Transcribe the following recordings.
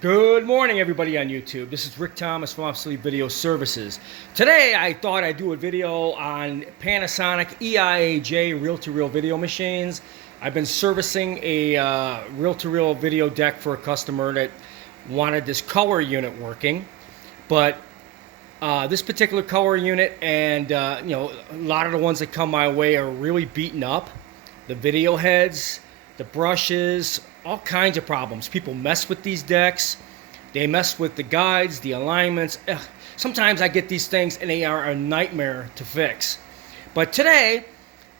Good morning, everybody on YouTube. This is Rick Thomas from Obsolete Video Services. Today, I thought I'd do a video on Panasonic EIAJ reel-to-reel video machines. I've been servicing a reel-to-reel video deck for a customer that wanted this color unit working, but this particular color unit and a lot of the ones that come my way are really beaten up. The video heads, the brushes, all kinds of problems. People mess with these decks. They mess with the guides, the alignments. Ugh. Sometimes I get these things and they are a nightmare to fix. But today,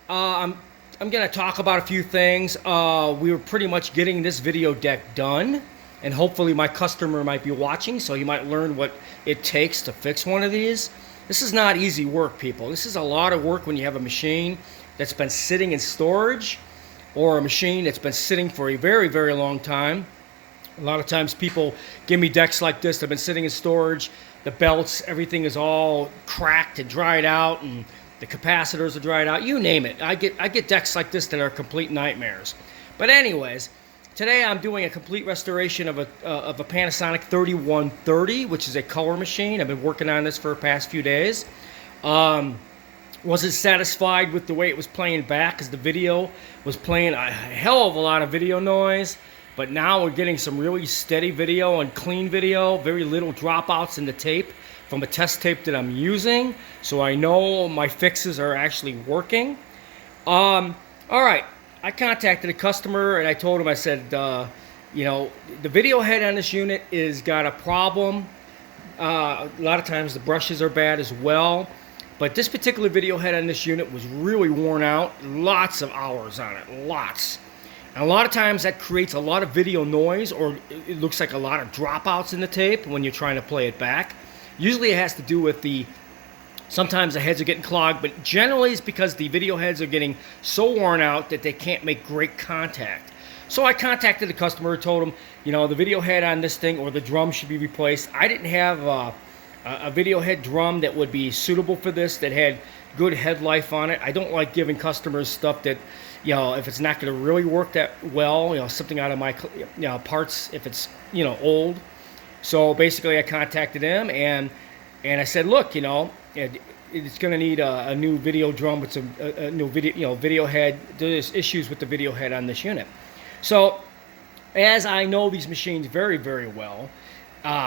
I'm going to talk about a few things. We were pretty much getting this video deck done, and hopefully my customer might be watching, so he might learn what it takes to fix one of these. This is not easy work, people. This is a lot of work when you have a machine that's been sitting in storage, or a machine that's been sitting for a very, very long time. A lot of times people give me decks like this that have been sitting in storage. The belts, everything is all cracked and dried out, and the capacitors are dried out. You name it. I get decks like this that are complete nightmares. But anyways, today I'm doing a complete restoration of a Panasonic 3130, which is a color machine. I've been working on this for the past few days. Wasn't satisfied with the way it was playing back, because the video was playing a hell of a lot of video noise. But now we're getting some really steady video and clean video, very little dropouts in the tape from a test tape that I'm using, so I know my fixes are actually working. All right, I contacted a customer and I told him, I said, the video head on this unit is got a problem. A lot of times the brushes are bad as well. But this particular video head on this unit was really worn out. Lots of hours on it, lots. And a lot of times that creates a lot of video noise, or it looks like a lot of dropouts in the tape when you're trying to play it back. Usually it has to do with sometimes the heads are getting clogged, but generally it's because the video heads are getting so worn out that they can't make great contact. So I contacted the customer, told him, the video head on this thing or the drum should be replaced. I didn't have a video head drum that would be suitable for this, that had good head life on it. I don't like giving customers stuff that, if it's not going to really work that well, something out of my parts if it's, old. So basically I contacted him and I said, look, it's going to need a new video drum with some a new video head. There's issues with the video head on this unit. So as I know these machines very, very well,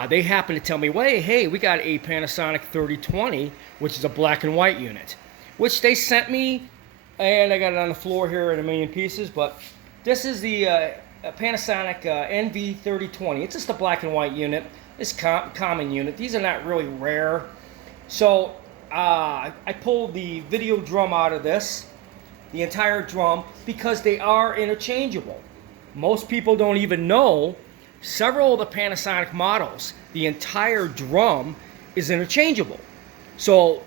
they happen to tell me, hey, we got a Panasonic 3020, which is a black and white unit, which they sent me, and I got it on the floor here in a million pieces, but this is the Panasonic Nv-3030. It's just a black and white unit. It's common unit. These are not really rare. So I pulled the video drum out of this, the entire drum, because they are interchangeable. Most people don't even know several of the Panasonic models, the entire drum is interchangeable. So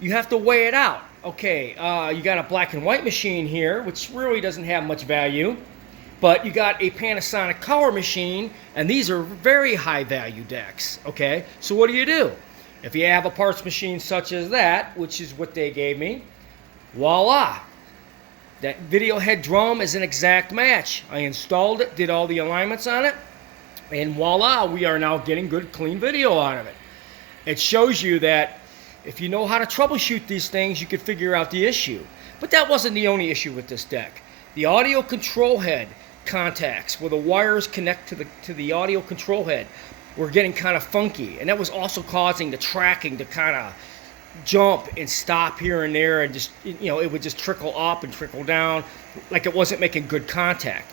you have to weigh it out. Okay, you got a black and white machine here, which really doesn't have much value, but you got a Panasonic color machine, and these are very high value decks. Okay, so what do? If you have a parts machine such as that, which is what they gave me, voila. That video head drum is an exact match. I installed it, did all the alignments on it, and voila, we are now getting good, clean video out of it. It shows you that if you know how to troubleshoot these things, you could figure out the issue. But that wasn't the only issue with this deck. The audio control head contacts, where the wires connect to the audio control head, were getting kind of funky. And that was also causing the tracking to kind of jump and stop here and there, and just, it would just trickle up and trickle down, like it wasn't making good contact.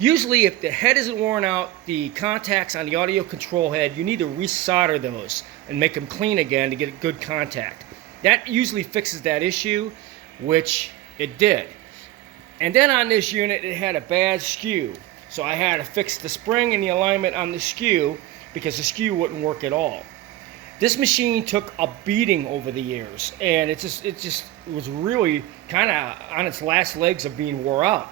Usually, if the head isn't worn out, the contacts on the audio control head, you need to resolder those and make them clean again to get good contact. That usually fixes that issue, which it did. And then on this unit, it had a bad skew. So I had to fix the spring and the alignment on the skew, because the skew wouldn't work at all. This machine took a beating over the years, and it just was really kind of on its last legs of being wore out.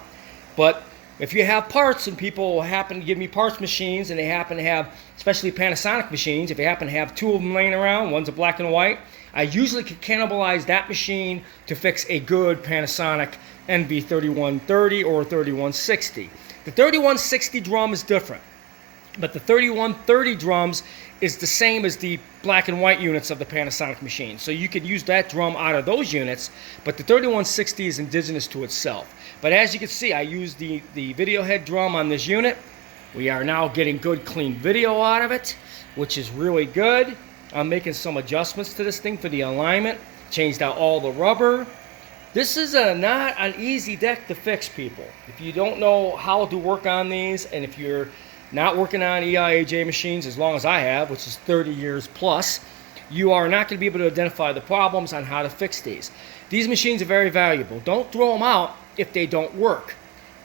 But if you have parts, and people happen to give me parts machines, and they happen to have, especially Panasonic machines, if you happen to have two of them laying around, one's a black and white, I usually could cannibalize that machine to fix a good Panasonic Nv-3130 or 3160. The 3160 drum is different. But the 3130 drums is the same as the black and white units of the Panasonic machine. So you could use that drum out of those units, but the 3160 is indigenous to itself. But as you can see, I used the video head drum on this unit. We are now getting good clean video out of it, which is really good. I'm making some adjustments to this thing for the alignment. Changed out all the rubber. This is not an easy deck to fix, people. If you don't know how to work on these, and if you're not working on EIAJ machines as long as I have, which is 30 years plus, you are not going to be able to identify the problems on how to fix these. These machines are very valuable. Don't throw them out if they don't work.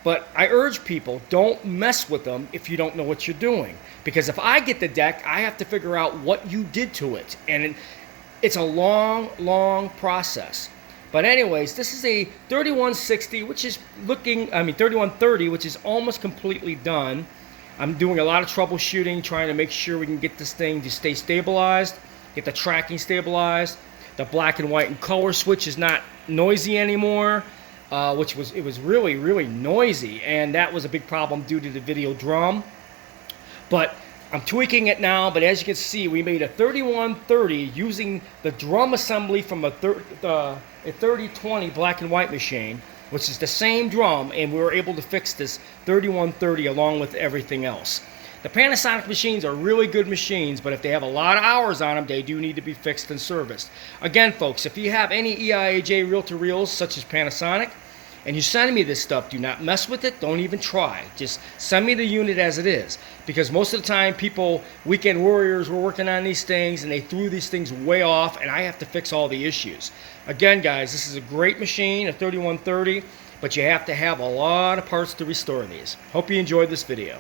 But I urge people, don't mess with them if you don't know what you're doing. Because if I get the deck, I have to figure out what you did to it. And it's a long, long process. But anyways, this is a 3160, which is 3130, which is almost completely done. I'm doing a lot of troubleshooting, trying to make sure we can get this thing to stay stabilized, get the tracking stabilized. The black and white and color switch is not noisy anymore. It was really, really noisy, and that was a big problem due to the video drum. But I'm tweaking it now, but as you can see, we made a 3130 using the drum assembly from a 3020 black and white machine, which is the same drum, and we were able to fix this 3130 along with everything else. The Panasonic machines are really good machines, but if they have a lot of hours on them, they do need to be fixed and serviced. Again, folks, if you have any EIAJ reel-to-reels, such as Panasonic, and you send me this stuff, do not mess with it. Don't even try. Just send me the unit as it is. Because most of the time, people, weekend warriors, were working on these things, and they threw these things way off, and I have to fix all the issues. Again, guys, this is a great machine, a 3130, but you have to have a lot of parts to restore these. Hope you enjoyed this video.